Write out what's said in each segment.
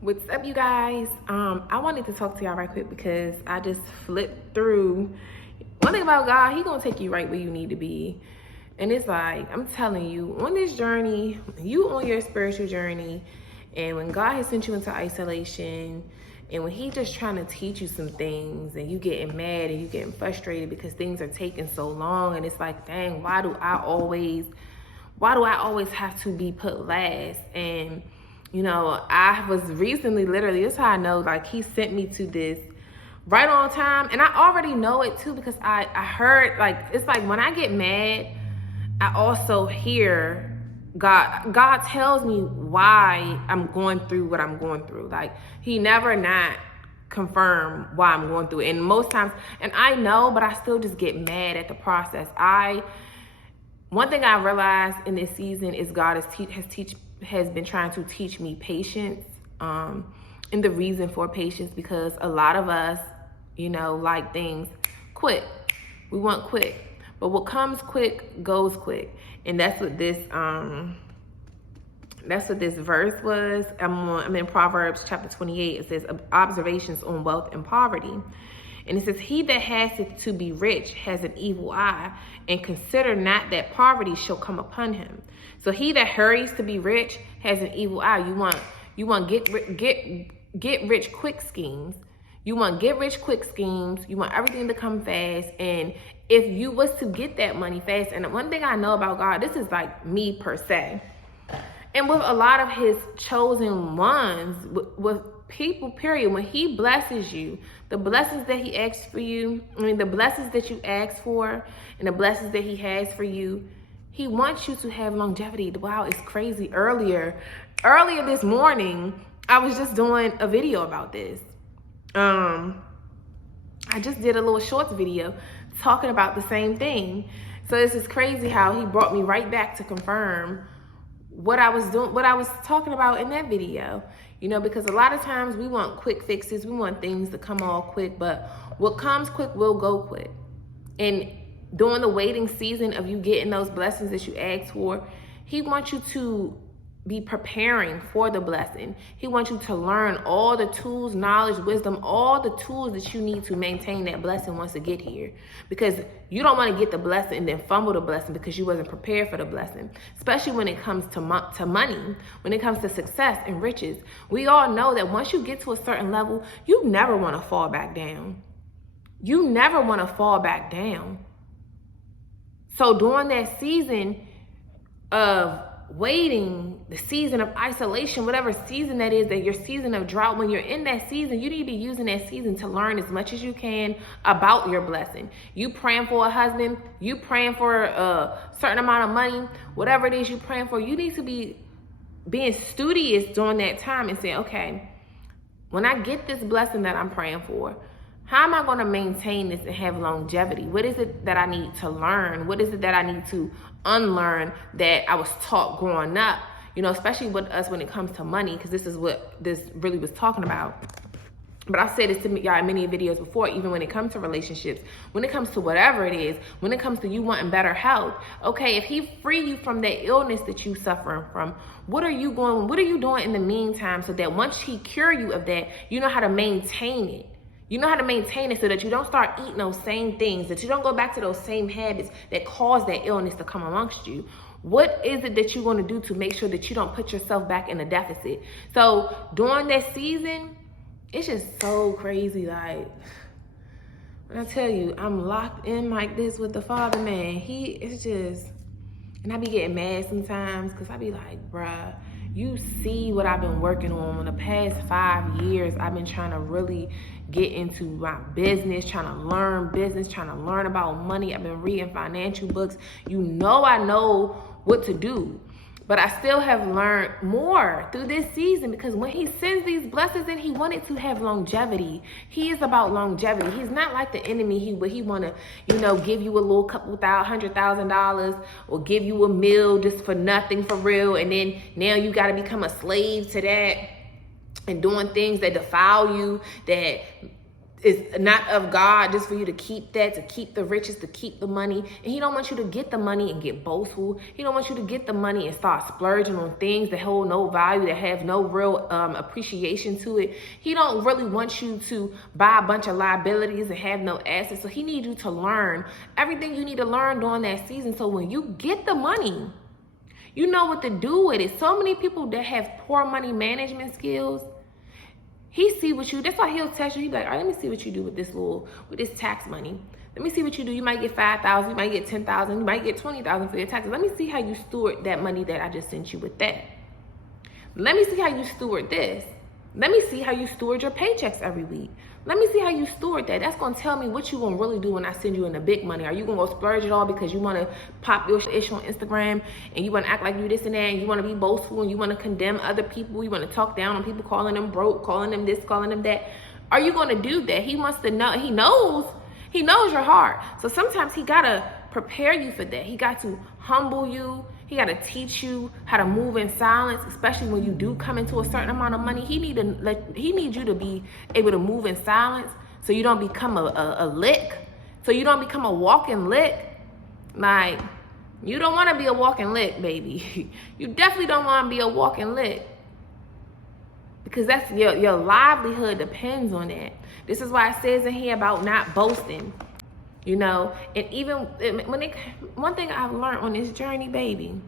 What's up, you guys? I wanted to talk to y'all right quick because I just flipped through. One thing about God, He gonna take you right where you need to be. And it's like, I'm telling you, on this journey, you on your spiritual journey, and when God has sent you into isolation, and when He just trying to teach you some things, and you getting mad and you getting frustrated because things are taking so long, and it's like, dang, why do I always have to be put last? And I was recently, literally, this is how I know, like, He sent me to this right on time. And I already know it too, because I heard, like, it's like when I get mad, I also hear God tells me why I'm going through what I'm going through. Like, He never not confirm why I'm going through it. And most times, and I know, but I still just get mad at the process. One thing I realized in this season is God has been trying to teach me patience, and the reason for patience, because a lot of us, like things quick. We want quick, but what comes quick goes quick, and that's what this verse was. I'm in Proverbs chapter 28. It says observations on wealth and poverty. And it says, he that has it to be rich has an evil eye, and consider not that poverty shall come upon him. So he that hurries to be rich has an evil eye. You want get rich quick schemes. You want get rich quick schemes. You want everything to come fast. And if you was to get that money fast, and one thing I know about God, this is like me per se, and with a lot of His chosen ones, with people, period, when He blesses you, the blessings that He asks for you, the blessings that you ask for, and the blessings that He has for you, He wants you to have longevity. Wow, it's crazy. Earlier this morning, I was just doing a video about this. I just did a little shorts video talking about the same thing. So this is crazy how He brought me right back to confirm what I was talking about in that video. Because a lot of times we want quick fixes, we want things to come all quick, but what comes quick will go quick. And during the waiting season of you getting those blessings that you asked for, He wants you to be preparing for the blessing. He wants you to learn all the tools, knowledge, wisdom, all the tools that you need to maintain that blessing once it get here. Because you don't want to get the blessing and then fumble the blessing because you wasn't prepared for the blessing. Especially when it comes to money, when it comes to success and riches. We all know that once you get to a certain level, you never want to fall back down. You never want to fall back down. So during that season of waiting, the season of isolation, whatever season that is, that your season of drought, when you're in that season, you need to be using that season to learn as much as you can about your blessing. You praying for a husband, you praying for a certain amount of money, whatever it is you praying for, you need to be being studious during that time and saying, okay, when I get this blessing that I'm praying for, how am I going to maintain this and have longevity? What is it that I need to learn? What is it that I need to unlearn that I was taught growing up? Especially with us when it comes to money, because this is what this really was talking about. But I've said this to y'all in many videos before, even when it comes to relationships, when it comes to whatever it is, when it comes to you wanting better health. Okay, if He free you from that illness that you suffering from, what are you doing in the meantime so that once He cure you of that, you know how to maintain it? You know how to maintain it so that you don't start eating those same things, that you don't go back to those same habits that cause that illness to come amongst you. What is it that you're going to do to make sure that you don't put yourself back in a deficit? So during that season, it's just so crazy. Like, when I tell you, I'm locked in like this with the Father, man. And I be getting mad sometimes because I be like, bruh, you see what I've been working on in the past 5 years. I've been trying to really get into my business, trying to learn about money. I've been reading financial books. I know what to do. But I still have learned more through this season, because when He sends these blessings in, He wanted to have longevity. He is about longevity. He's not like the enemy. He want to, give you a little couple $100,000 or give you a meal just for nothing, for real. And then now you got to become a slave to that and doing things that defile you, that is not of God, just for you to keep that, to keep the riches, to keep the money. And he don't want you to get the money and get boastful. He don't want you to get the money and start splurging on things that hold no value, that have no real appreciation to it. He don't really want you to buy a bunch of liabilities and have no assets. So he needs you to learn everything you need to learn during that season. So when you get the money, you know what to do with it. So many people that have poor money management skills, he see what you, that's why he'll text you. He'll be like, all right, let me see what you do with this tax money. Let me see what you do. You might get 5,000, you might get 10,000, you might get 20,000 for your taxes. Let me see how you steward that money that I just sent you with that. Let me see how you steward this. Let me see how you steward your paychecks every week. Let me see how you steward that. That's going to tell me what you going to really do when I send you in the big money. Are you going to go splurge it all because you want to pop your ish on Instagram and you want to act like you this and that and you want to be boastful and you want to condemn other people. You want to talk down on people, calling them broke, calling them this, calling them that. Are you going to do that? He wants to know. He knows your heart. So sometimes he got to prepare you for that. He got to humble you. He got to teach you how to move in silence, especially when you do come into a certain amount of money. He needs you to be able to move in silence so you don't become a lick, so you don't become a walking lick. Like, you don't want to be a walking lick, baby. You definitely don't want to be a walking lick, because that's your livelihood depends on that. This is why it says in here about not boasting. You know, and even one thing I've learned on this journey, baby,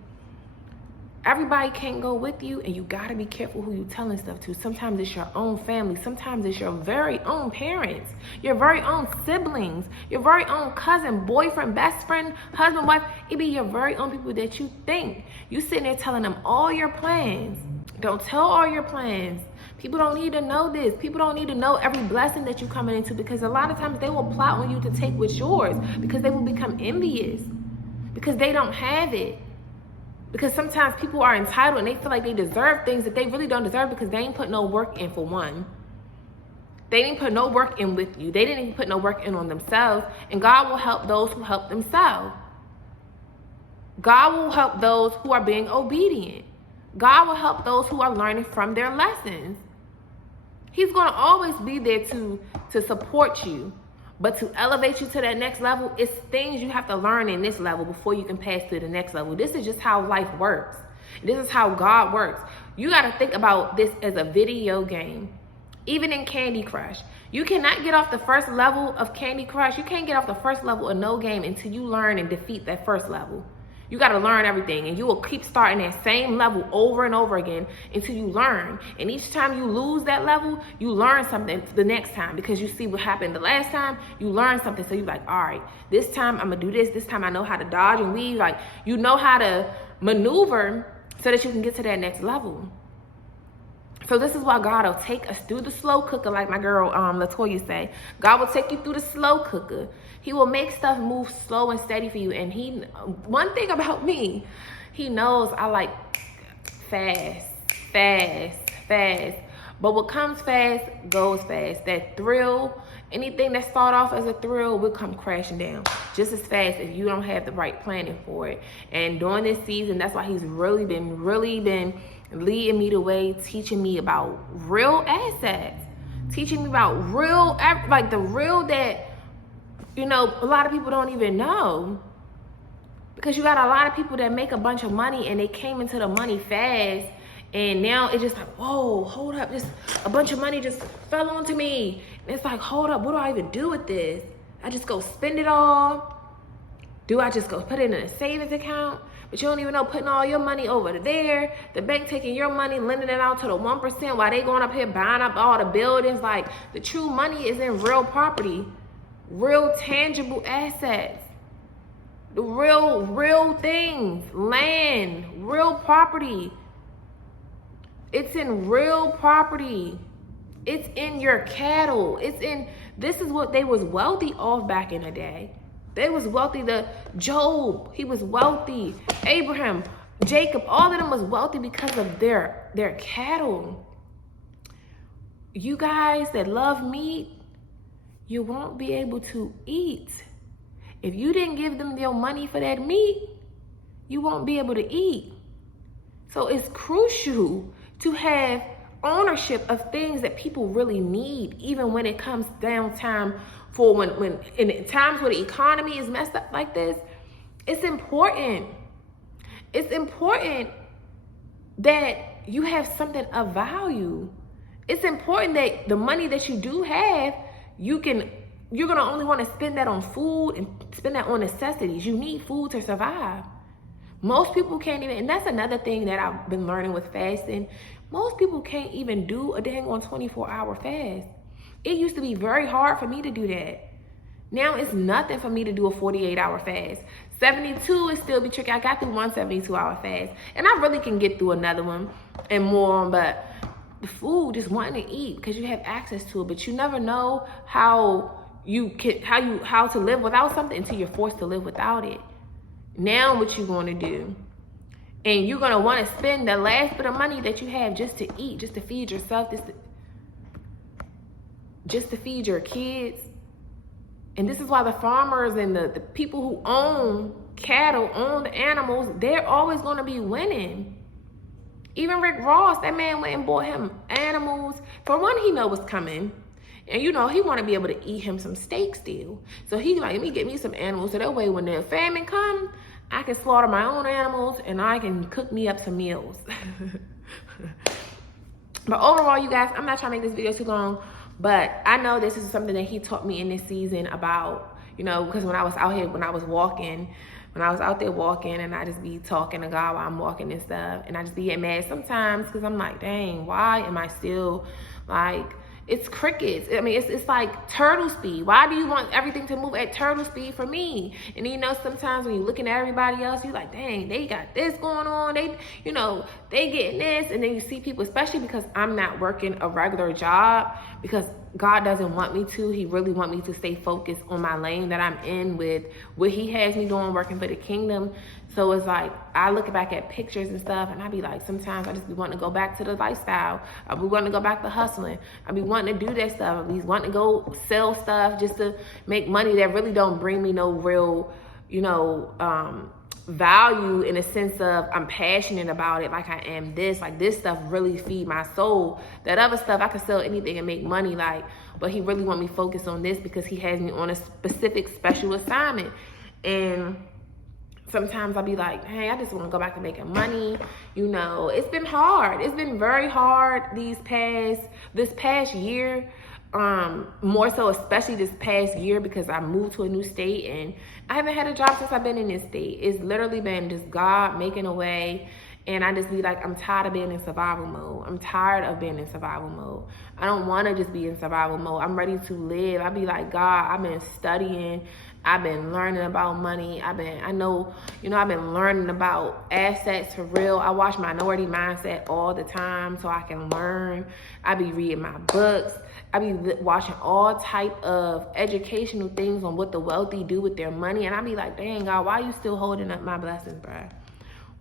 everybody can't go with you, and you got to be careful who you telling stuff to. Sometimes it's your own family. Sometimes it's your very own parents, your very own siblings, your very own cousin, boyfriend, best friend, husband, wife. It be your very own people that you think. You sitting there telling them all your plans. Don't tell all your plans. People don't need to know this. People don't need to know every blessing that you're coming into, because a lot of times they will plot on you to take what's yours, because they will become envious because they don't have it. Because sometimes people are entitled and they feel like they deserve things that they really don't deserve, because they ain't put no work in. For one, they didn't put no work in with you. They didn't even put no work in on themselves. And God will help those who help themselves. God will help those who are being obedient. God will help those who are learning from their lessons. He's going to always be there to support you. But to elevate you to that next level, it's things you have to learn in this level before you can pass to the next level. This is just how life works. This is how God works. You got to think about this as a video game. Even in Candy Crush, you cannot get off the first level of Candy Crush. You can't get off the first level of no game until you learn and defeat that first level. You got to learn everything, and you will keep starting that same level over and over again until you learn. And each time you lose that level, you learn something the next time, because you see what happened the last time, you learn something. So you're like, all right, this time I'm going to do this. This time I know how to dodge and weave. Like, you know how to maneuver so that you can get to that next level. So this is why God will take us through the slow cooker, like my girl Latoya say. God will take you through the slow cooker. He will make stuff move slow and steady for you. And one thing about me, he knows I like fast. But what comes fast goes fast. That thrill, anything that start off as a thrill will come crashing down just as fast if you don't have the right planning for it. And during this season, that's why he's really been leading me the way, teaching me about real assets, teaching me about real, like the real that, you know, a lot of people don't even know. Because you got a lot of people that make a bunch of money and they came into the money fast, and now it's just like, whoa, hold up, just a bunch of money just fell onto me. And it's like, hold up, what do I even do with this? I just go spend it all? Do I just go put it in a savings account? But you don't even know, putting all your money over there, the bank taking your money, lending it out to the 1% while they going up here buying up all the buildings. Like, the true money is in real property, real tangible assets, the real things, land, real property. It's in real property. It's in your cattle. This is what they was wealthy off back in the day. They was wealthy. Job, he was wealthy. Abraham, Jacob, all of them was wealthy because of their cattle. You guys that love meat, you won't be able to eat. If you didn't give them your money for that meat, you won't be able to eat. So it's crucial to have ownership of things that people really need, even when it comes down time for when in times where the economy is messed up like this. It's important. It's important that you have something of value. It's important that the money that you do have, you're gonna only want to spend that on food and spend that on necessities. You need food to survive. Most people can't even, and that's another thing that I've been learning with fasting. Most people can't even do a dang on 24-hour fast. It used to be very hard for me to do that. Now it's nothing for me to do a 48-hour fast. 72 is still be tricky. I got through one 72-hour fast, and I really can get through another one and more, but the food, just wanting to eat because you have access to it, but you never know how to live without something until you're forced to live without it. Now what you going to do? And you're going to want to spend the last bit of money that you have just to eat, just to feed yourself, just to feed your kids. And this is why the farmers and the people who own cattle, own the animals, they're always going to be winning. Even Rick Ross, that man went and bought him animals. For one, he know what's coming. And you know, he want to be able to eat him some steak still. So he like, let me get me some animals so that way when the famine comes, I can slaughter my own animals and I can cook me up some meals. But overall, you guys, I'm not trying to make this video too long, but I know this is something that he taught me in this season about, you know, because when I was out here, when I was out there walking, and I just be talking to God while I'm walking and stuff, and I just be getting mad sometimes because I'm like, dang, why am I still like, it's crickets. I mean, it's like turtle speed. Why do you want everything to move at turtle speed for me? And you know, sometimes when you're looking at everybody else, you're like, dang, they got this going on. They, you know, they getting this. And then you see people, especially because I'm not working a regular job, because God doesn't want me to. He really want me to stay focused on my lane that I'm in with what he has me doing, working for the kingdom. So it's like, I look back at pictures and stuff, and I be like, sometimes I just be wanting to go back to the lifestyle. I be wanting to go back to hustling. I be wanting to do that stuff. I be wanting to go sell stuff just to make money that really don't bring me no real, you know, value in a sense of I'm passionate about it, like I am this. Like this stuff really feed my soul. That other stuff, I could sell anything and make money, like, but he really want me focused on this because he has me on a specific special assignment. And sometimes I'll be like, hey, I just want to go back to making money. You know, it's been hard. It's been very hard this past year. More so, especially this past year, because I moved to a new state and I haven't had a job since I've been in this state. It's literally been just God making a way. And I just be like, I'm tired of being in survival mode. I'm tired of being in survival mode. I don't want to just be in survival mode. I'm ready to live. I be like, God, I've been studying. I've been learning about money. I've been learning about assets for real. I watch Minority Mindset all the time so I can learn. I be reading my books. I be watching all type of educational things on what the wealthy do with their money. And I be like, dang, God, why are you still holding up my blessings, bruh?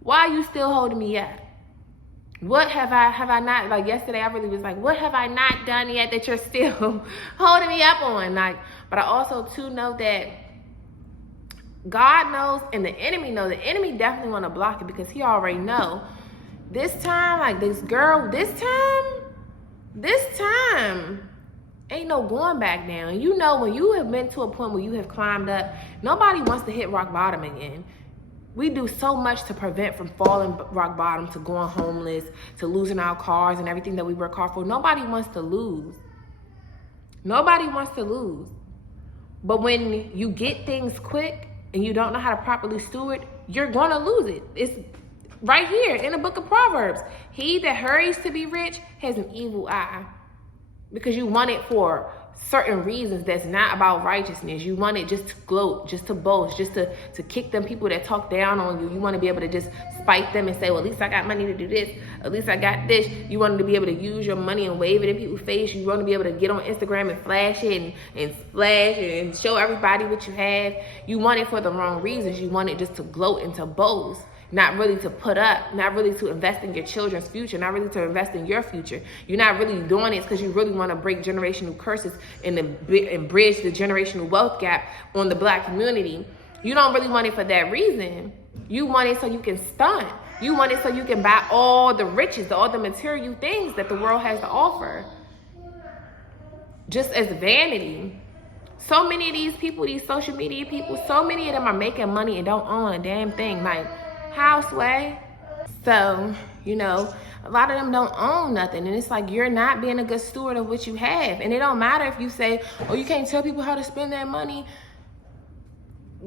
Why are you still holding me up? What have I not, like yesterday I really was like, what have I not done yet that you're still holding me up on? Like, but I also too know that God knows and the enemy knows. The enemy definitely want to block it because he already know. This time, like this girl, this time, ain't no going back down. You know, when you have been to a point where you have climbed up, nobody wants to hit rock bottom again. We do so much to prevent from falling rock bottom, to going homeless, to losing our cars and everything that we work hard for. Nobody wants to lose. Nobody wants to lose. But when you get things quick and you don't know how to properly steward, you're going to lose it. It's right here in the book of Proverbs. He that hurries to be rich has an evil eye. Because you want it for certain reasons that's not about righteousness. You want it just to gloat, just to boast, just to kick them people that talk down on you. You want to be able to just spite them and say, well, at least I got money to do this. At least I got this. You want to be able to use your money and wave it in people's face. You want to be able to get on Instagram and flash it and splash it and show everybody what you have. You want it for the wrong reasons. You want it just to gloat and to boast. Not really to put up, not really to invest in your children's future, not really to invest in your future. You're not really doing it because you really want to break generational curses and bridge the generational wealth gap on the Black community. You don't really want it for that reason. You want it so you can stunt. You want it so you can buy all the riches, all the material things that the world has to offer. Just as vanity. So many of these people, these social media people, so many of them are making money and don't own a damn thing. Like, how, Sway? So, you know, a lot of them don't own nothing. And it's like, you're not being a good steward of what you have. And it don't matter if you say, oh, you can't tell people how to spend their money.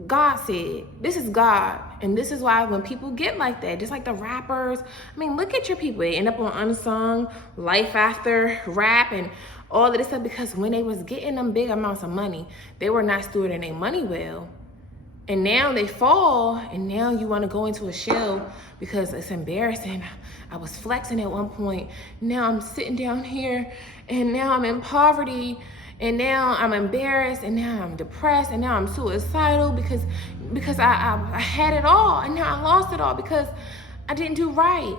God said, this is God. And this is why when people get like that, just like the rappers, I mean, look at your people. They end up on Unsung, Life After, Rap, and all of this stuff, because when they was getting them big amounts of money, they were not stewarding their money well. And now they fall, and now you want to go into a shell because it's embarrassing. I was flexing at one point. Now I'm sitting down here, and now I'm in poverty, and now I'm embarrassed, and now I'm depressed, and now I'm suicidal because I had it all, and now I lost it all because I didn't do right.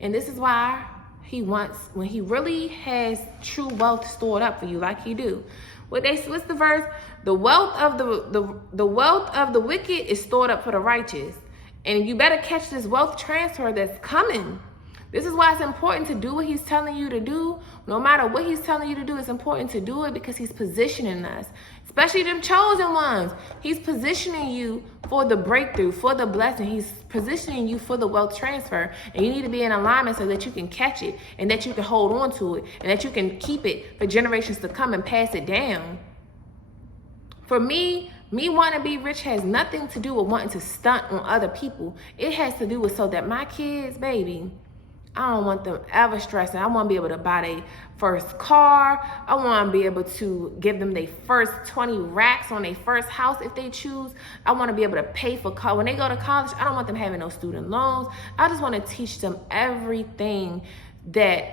And this is why he wants, when he really has true wealth stored up for you, like he do. What's the verse? The wealth of the wealth of the wicked is stored up for the righteous. And you better catch this wealth transfer that's coming. This is why it's important to do what he's telling you to do. No matter what he's telling you to do, it's important to do it because he's positioning us, especially them chosen ones. He's positioning you for the breakthrough, for the blessing. He's positioning you for the wealth transfer. And you need to be in alignment so that you can catch it and that you can hold on to it and that you can keep it for generations to come and pass it down. For me wanting to be rich has nothing to do with wanting to stunt on other people. It has to do with so that my kids, baby, I don't want them ever stressing. I want to be able to buy their first car. I want to be able to give them their first 20 racks on their first house if they choose. I want to be able to pay for college. When they go to college, I don't want them having no student loans. I just want to teach them everything that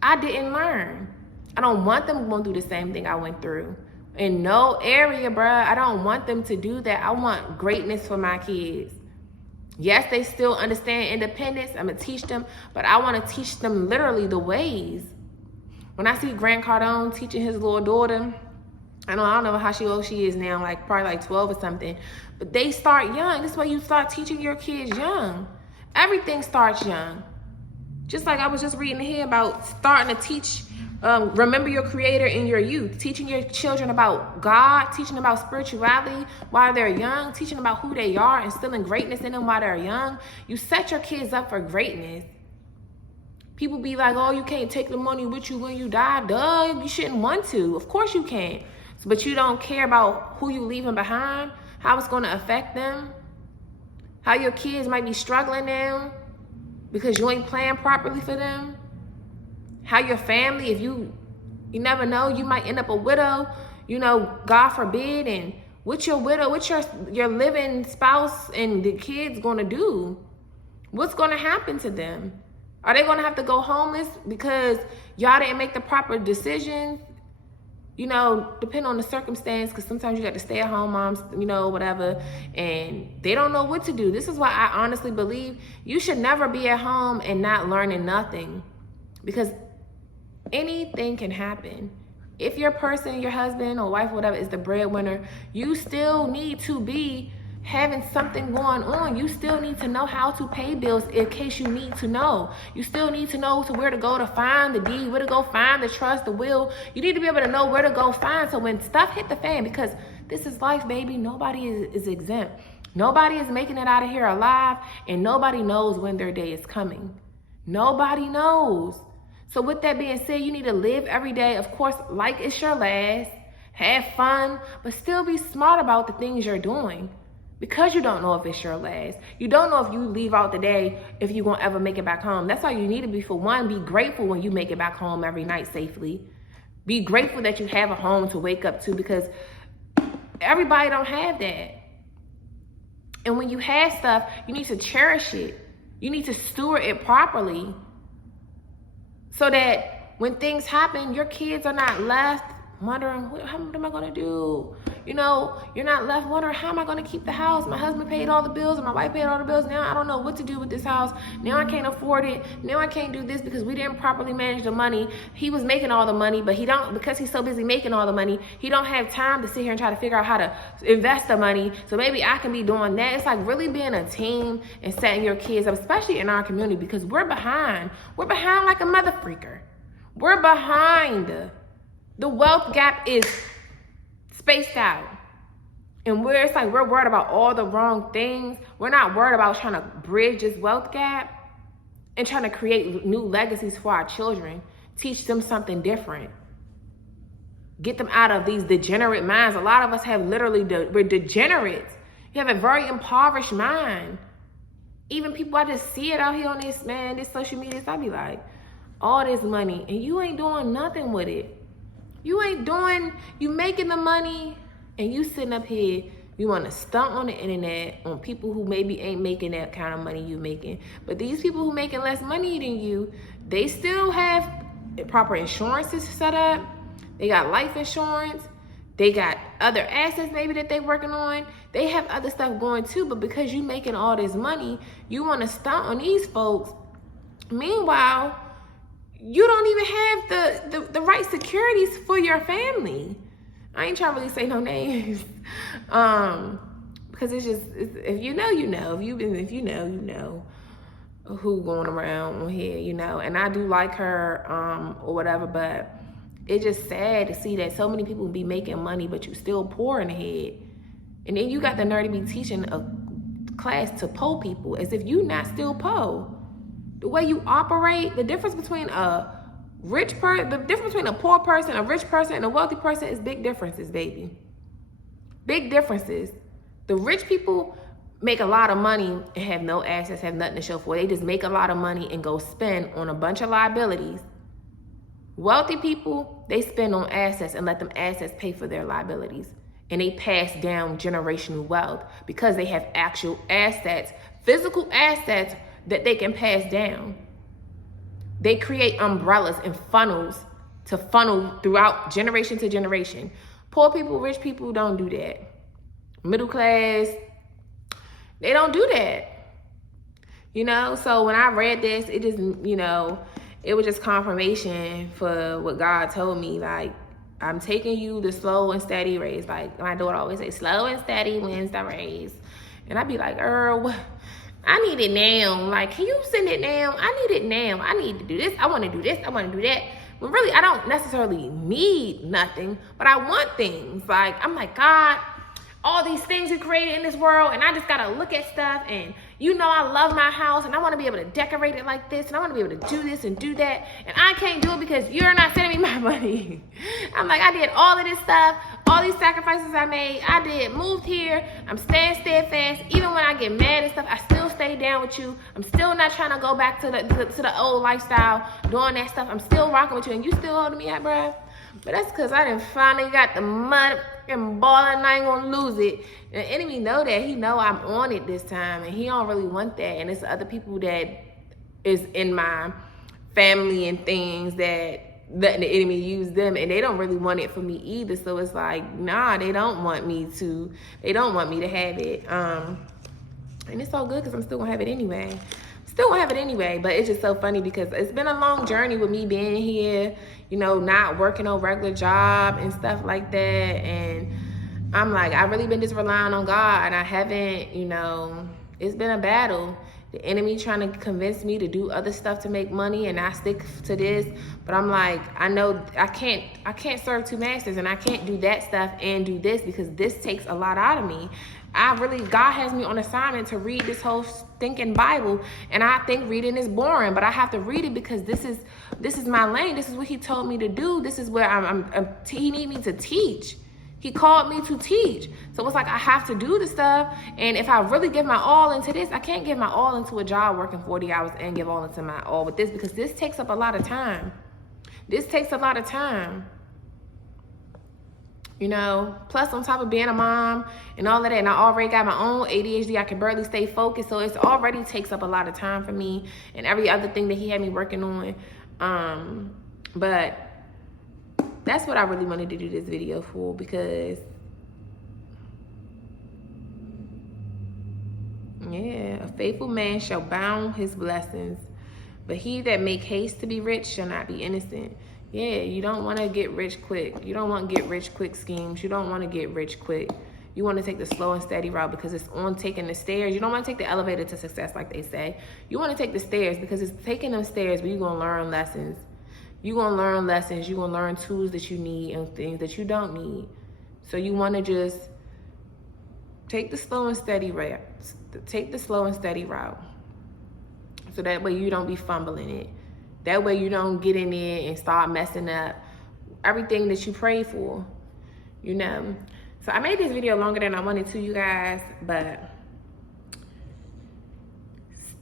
I didn't learn. I don't want them going through the same thing I went through. In no area, bruh. I don't want them to do that. I want greatness for my kids. Yes, they still understand independence. I'm going to teach them, but I want to teach them literally the ways. When I see Grant Cardone teaching his little daughter, I don't know how old she is now, like probably like 12 or something, but they start young. This is why you start teaching your kids young. Everything starts young. Just like I was just reading here about starting to teach, remember your creator in your youth, teaching your children about God, teaching about spirituality while they're young, teaching about who they are, instilling greatness in them while they're young. You set your kids up for greatness. People be like, oh, you can't take the money with you when you die. Duh, you shouldn't want to. Of course you can. But you don't care about who you leaving behind, how it's going to affect them, how your kids might be struggling now because you ain't planning properly for them. How your family, if you never know, you might end up a widow, you know, God forbid. And what your widow, what your living spouse and the kids going to do? What's going to happen to them? Are they going to have to go homeless because y'all didn't make the proper decisions? You know, depending on the circumstance, because sometimes you got to stay at home moms, you know, whatever, and they don't know what to do. This is why I honestly believe you should never be at home and not learning nothing, because anything can happen. If your person, your husband or wife or whatever is the breadwinner, you still need to be having something going on. You still need to know how to pay bills in case you need to know. You still need to know to where to go to find the deed, where to go find the trust, the will. You need to be able to know where to go find. So when stuff hit the fan, because this is life, baby, nobody is exempt. Nobody is making it out of here alive, and nobody knows when their day is coming. Nobody knows. So with that being said, you need to live every day, of course, like it's your last. Have fun, but still be smart about the things you're doing. Because you don't know if it's your last. You don't know if you leave out the day, if you're going to ever make it back home. That's all you need to be. For one, be grateful when you make it back home every night safely. Be grateful that you have a home to wake up to, because everybody don't have that. And when you have stuff, you need to cherish it. You need to steward it properly, so that when things happen, your kids are not left wondering, what am I going to do? You know, you're not left wondering, how am I going to keep the house? My husband paid all the bills and my wife paid all the bills. Now I don't know what to do with this house. Now I can't afford it. Now I can't do this because we didn't properly manage the money. He was making all the money, but because he's so busy making all the money, he don't have time to sit here and try to figure out how to invest the money. So maybe I can be doing that. It's like really being a team and setting your kids up, especially in our community, because we're behind. We're behind like a mother freaker. We're behind. The wealth gap is spaced out. And it's like we're worried about all the wrong things. We're not worried about trying to bridge this wealth gap and trying to create new legacies for our children. Teach them something different. Get them out of these degenerate minds. A lot of us have we're degenerates. You have a very impoverished mind. Even people, I just see it out here on this social media. I be like, all this money and you ain't doing nothing with it. You making the money and you sitting up here, you want to stunt on the internet on people who maybe ain't making that kind of money you making. But these people who making less money than you, they still have proper insurances set up. They got life insurance. They got other assets maybe that they working on. They have other stuff going too, but because you making all this money, you want to stunt on these folks. Meanwhile, you don't even have the right securities for your family. I ain't trying to really say no names. Because if you know, you know. If you know, you know who going around on here, you know. And I do like her, or whatever, but it's just sad to see that so many people be making money, but you still poor in the head. And then you got the nerve to be teaching a class to poor people as if you not still poor. The way you operate, the difference between a poor person, a rich person, and a wealthy person is big differences, baby. Big differences. The rich people make a lot of money and have no assets, have nothing to show for it. They just make a lot of money and go spend on a bunch of liabilities. Wealthy people, they spend on assets and let them assets pay for their liabilities. And they pass down generational wealth because they have actual assets, physical assets that they can pass down. They create umbrellas and funnels to funnel throughout generation to generation. Poor people, rich people don't do that. Middle class, they don't do that. You know, so when I read this, it just, you know, it was just confirmation for what God told me. Like, I'm taking you the slow and steady race. Like my daughter always say, slow and steady wins the race. And I'd be like, Earl, I need it now. Like, can you send it now? I need it now. I need to do this. I want to do this. I want to do that. But really, I don't necessarily need nothing, but I want things. Like, I'm like, God, all these things you created in this world, and I just got to look at stuff, and you know I love my house, and I want to be able to decorate it like this, and I want to be able to do this and do that, and I can't do it because you're not sending me my money. I'm like, I did all of this stuff, all these sacrifices I made, moved here, I'm staying steadfast. Even when I get mad and stuff, I still stay down with you. I'm still not trying to go back to the old lifestyle, doing that stuff. I'm still rocking with you, and you still holding me up, bruh. But that's because I done finally got the money and balling, and I ain't gonna lose it. And the enemy know that. He know I'm on it this time, and he don't really want that. And it's other people that is in my family and things that letting the enemy use them, and they don't really want it for me either. So it's like, nah, they don't want me to have it. And it's so good because I'm still gonna have it anyway. But it's just so funny because it's been a long journey with me being here, you know, not working a regular job and stuff like that. And I'm like, I've really been just relying on God, and I haven't, you know, it's been a battle. The enemy trying to convince me to do other stuff to make money, and I stick to this. But I'm like, I know I can't serve two masters, and I can't do that stuff and do this because this takes a lot out of me. God has me on assignment to read this whole stinking Bible, and I think reading is boring, but I have to read it because this is my lane. This is what he told me to do. This is where he need me to teach. He called me to teach. So it's like I have to do the stuff, and if I really give my all into this, I can't give my all into a job working 40 hours and give all into my all with this because this takes up a lot of time. You know, plus on top of being a mom and all of that, and I already got my own ADHD, I can barely stay focused, so it already takes up a lot of time for me and every other thing that he had me working on. But that's what I really wanted to do this video for, because yeah, a faithful man shall bound his blessings, but he that make haste to be rich shall not be innocent. Yeah, you don't want to get rich quick. You don't want to get rich quick schemes. You don't want to get rich quick. You want to take the slow and steady route, because it's on taking the stairs. You don't want to take the elevator to success, like they say. You want to take the stairs, because it's taking them stairs where you're going to learn lessons. You're going to learn lessons. You're going to learn tools that you need and things that you don't need. So you want to just take the slow and steady route. Take the slow and steady route. So that way you don't be fumbling it. That way you don't get in there and start messing up everything that you pray for, you know. So I made this video longer than I wanted to, you guys, but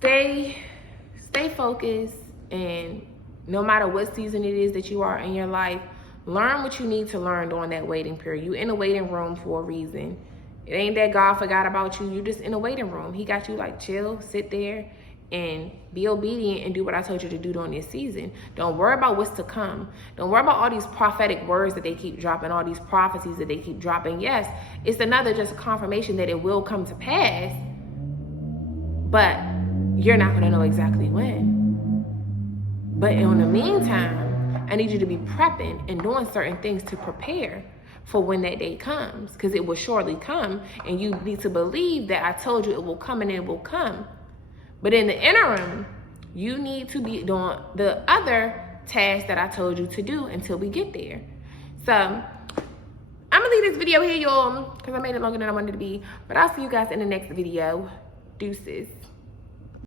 stay focused, and no matter what season it is that you are in your life, learn what you need to learn during that waiting period. You in a waiting room for a reason. It ain't that God forgot about you. You just in a waiting room. He got you like chill, sit there, and be obedient and do what I told you to do during this season. Don't worry about what's to come. Don't worry about all these prophetic words that they keep dropping, all these prophecies that they keep dropping. Yes, it's another just a confirmation that it will come to pass, but you're not gonna know exactly when. But in the meantime, I need you to be prepping and doing certain things to prepare for when that day comes, because it will surely come, and you need to believe that I told you it will come, and it will come. But in the interim, you need to be doing the other tasks that I told you to do until we get there. So I'm gonna leave this video here, y'all, because I made it longer than I wanted it to be. But I'll see you guys in the next video. Deuces.